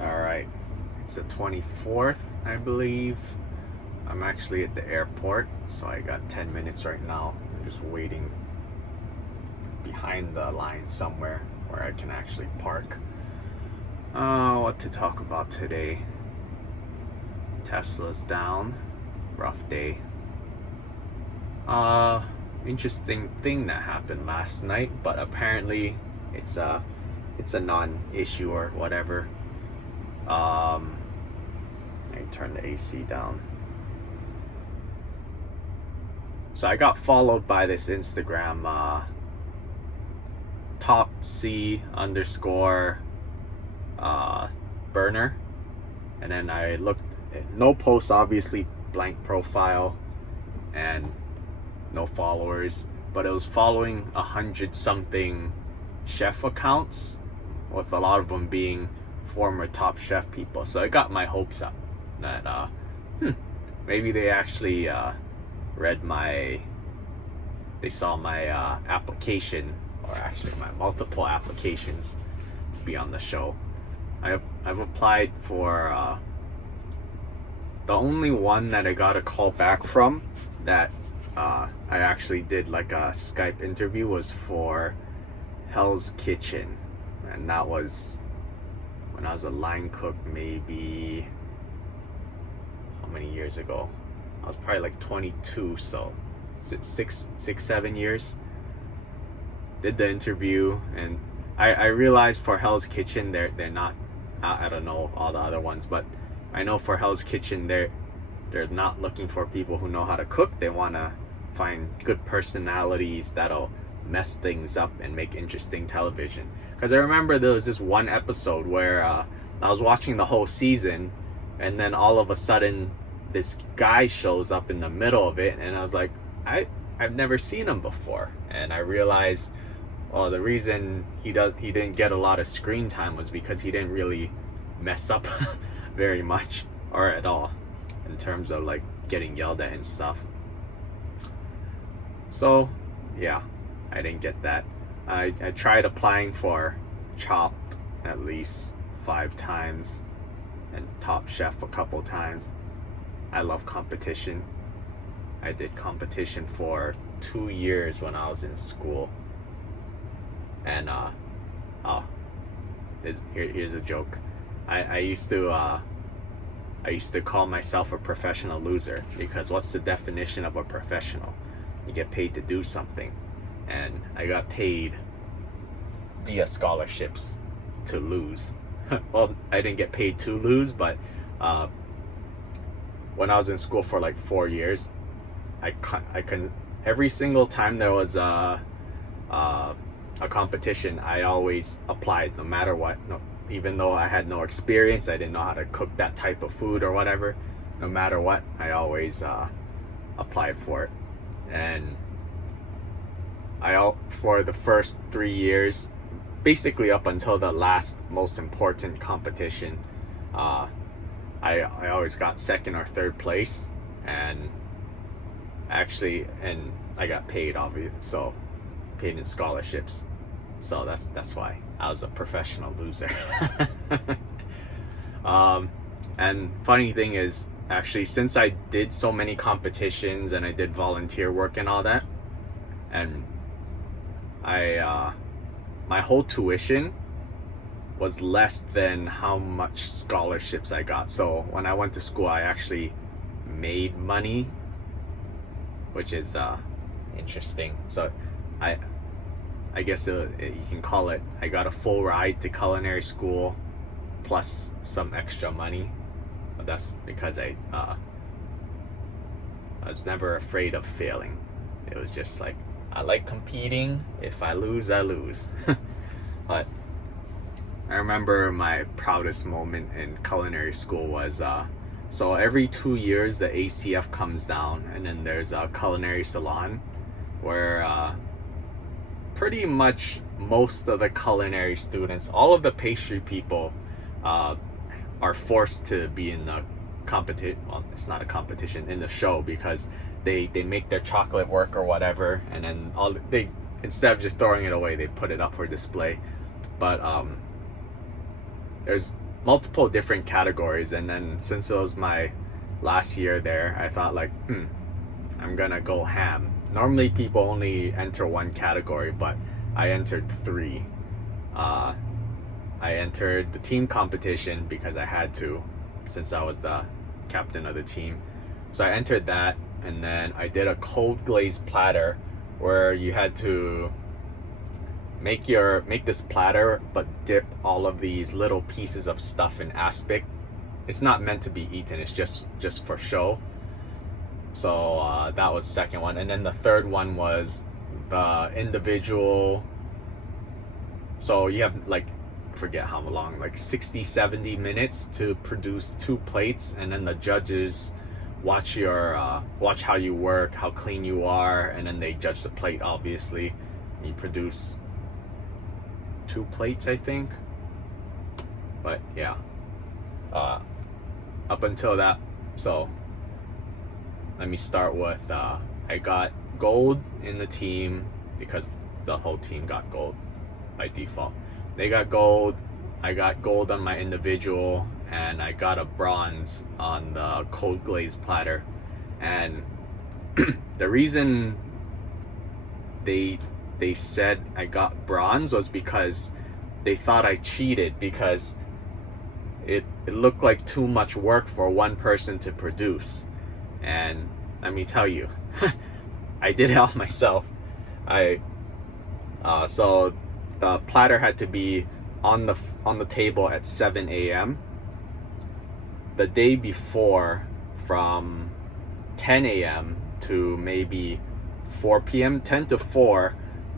All right, it's the 24th, I believe. I'm actually at the airport, so I got 10 minutes right now. I'm just waiting behind the line somewhere where I can actually park. What to talk about today? Tesla's down. Rough day. Interesting thing that happened last night, but apparently it's a non-issue or whatever. I turn the AC down. So I got followed by this Instagram top C underscore burner, and then I looked at no post, obviously blank profile and no followers, but it was following 100 something chef accounts, with a lot of them being former Top Chef people. So it got my hopes up that maybe they actually they saw my application, or actually my multiple applications to be on the show. I've applied for the only one that I got a call back from that I actually did like a Skype interview was for Hell's Kitchen, and that was when I was a line cook, maybe how many years ago? I was probably like 22, so 7 years. Did the interview, and I realized for Hell's Kitchen they're not, I don't know all the other ones, but I know for Hell's Kitchen they're not looking for people who know how to cook. They want to find good personalities that'll mess things up and make interesting television. Because I remember there was this one episode where I was watching the whole season, and then all of a sudden this guy shows up in the middle of it, and I was like, I've never seen him before, and I realized, oh, the reason he didn't get a lot of screen time was because he didn't really mess up very much or at all in terms of like getting yelled at and stuff. So yeah, I didn't get that. I tried applying for Chopped at least 5 times and Top Chef a couple times. I love competition. I did competition for 2 years when I was in school. And here's a joke. I used to call myself a professional loser, because what's the definition of a professional? You get paid to do something, and I got paid via scholarships to lose. Well, I didn't get paid to lose, but when I was in school for like 4 years, I can every single time there was a competition, I always applied no matter what. No, even though I had no experience, I didn't know how to cook that type of food or whatever. No matter what, I always applied for it. And for the first 3 years, basically up until the last most important competition, I always got second or third place, and I got paid, obviously, so paid in scholarships. So that's why I was a professional loser. And funny thing is, actually, since I did so many competitions and I did volunteer work and all that, and my whole tuition was less than how much scholarships I got. So when I went to school, I actually made money, which is interesting. So I guess you can call it, I got a full ride to culinary school plus some extra money. But that's because I was never afraid of failing. It was just like, I like competing. If I lose, I lose. But I remember my proudest moment in culinary school was so every 2 years the ACF comes down, and then there's a culinary salon where pretty much most of the culinary students, all of the pastry people, are forced to be in the competition. Well, it's not a competition, in the show, because they make their chocolate work or whatever, and then instead of just throwing it away, they put it up for display. But there's multiple different categories. And then since it was my last year there, I thought like, I'm gonna go ham. Normally people only enter one category, but I entered three. I entered the team competition because I had to, since I was the captain of the team. So I entered that, and then I did a cold glazed platter where you had to make this platter but dip all of these little pieces of stuff in aspic. It's not meant to be eaten, it's just for show. So that was the second one. And then the third one was the individual. So you have like, I forget how long, like 60-70 minutes to produce 2 plates, and then the judges watch how you work, how clean you are, and then they judge the plate. Obviously you produce 2 plates, I think. But yeah, up until that, so let me start with I got gold in the team because the whole team got gold by default. They got gold, I got gold on my individual, and I got a bronze on the cold glazed platter. And the reason they said I got bronze was because they thought I cheated, because it looked like too much work for one person to produce. And let me tell you, I did it all myself. So the platter had to be on the table at 7 a.m. The day before, from 10 a.m. to maybe 4 p.m., 10 to 4,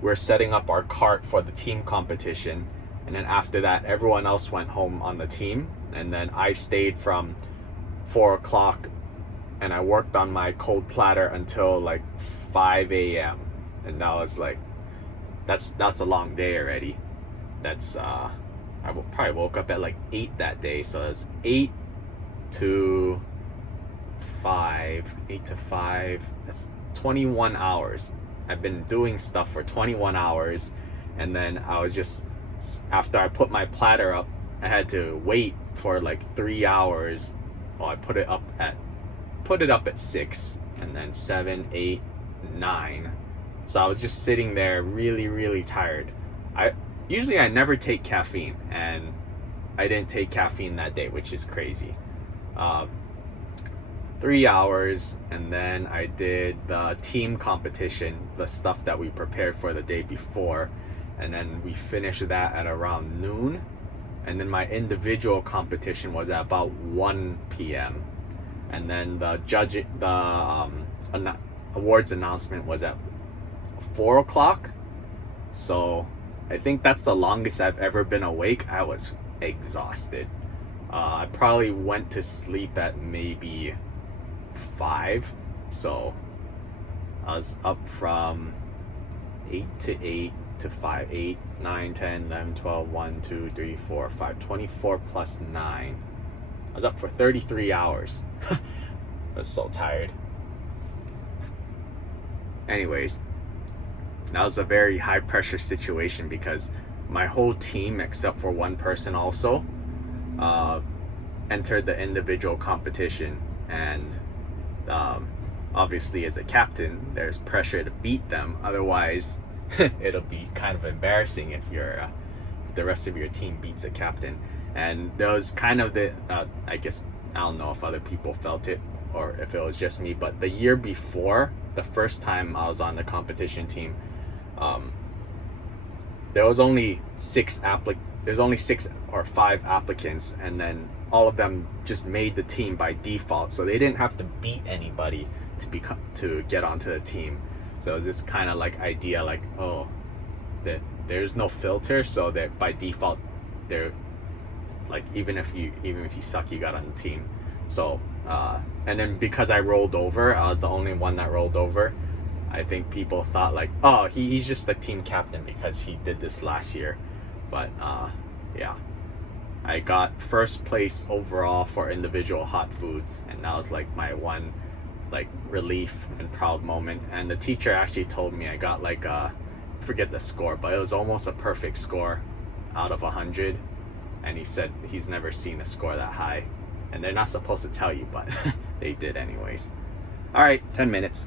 we're setting up our cart for the team competition. And then after that, everyone else went home on the team. And then I stayed from 4 o'clock and I worked on my cold platter until like 5 a.m. And that was like, that's a long day already. That's I probably woke up at like 8 that day. So it's 8 to 5. That's 21 hours. I've been doing stuff for 21 hours. And then I was just, after I put my platter up, I had to wait for like 3 hours. Well, I put it up at 6, and then 7, 8, 9. So I was just sitting there really tired. Usually I never take caffeine, and I didn't take caffeine that day, which is crazy. 3 hours, and then I did the team competition, the stuff that we prepared for the day before, and then we finished that at around noon. And then my individual competition was at about 1 p.m. And then the awards announcement was at 4 o'clock. So I think that's the longest I've ever been awake. I was exhausted. I probably went to sleep at maybe 5. So I was up from 8 to 5, 8, 9, 10, 11, 12, 1, 2, 3, 4, 5, 24 plus 9. I was up for 33 hours. I was so tired. Anyways, that was a very high pressure situation because my whole team, except for one person also, entered the individual competition. And obviously as a captain, there's pressure to beat them. Otherwise, it'll be kind of embarrassing if the rest of your team beats a captain. And there was kind of I guess, I don't know if other people felt it or if it was just me, but the year before, the first time I was on the competition team, there was only 6 or 5 applicants, and then all of them just made the team by default, so they didn't have to beat anybody to get onto the team. So it's this kind of like idea, like, oh, that there's no filter, so that by default they're like, even if you suck, you got on the team. So and then because I rolled over, I was the only one that rolled over. I think people thought like, oh, he's just the team captain because he did this last year. But yeah, I got first place overall for individual hot foods, and that was like my one like relief and proud moment. And the teacher actually told me I got like forget the score, but it was almost a perfect score out of 100. and he said he's never seen a score that high. And they're not supposed to tell you, but they did anyways. All right, 10 minutes.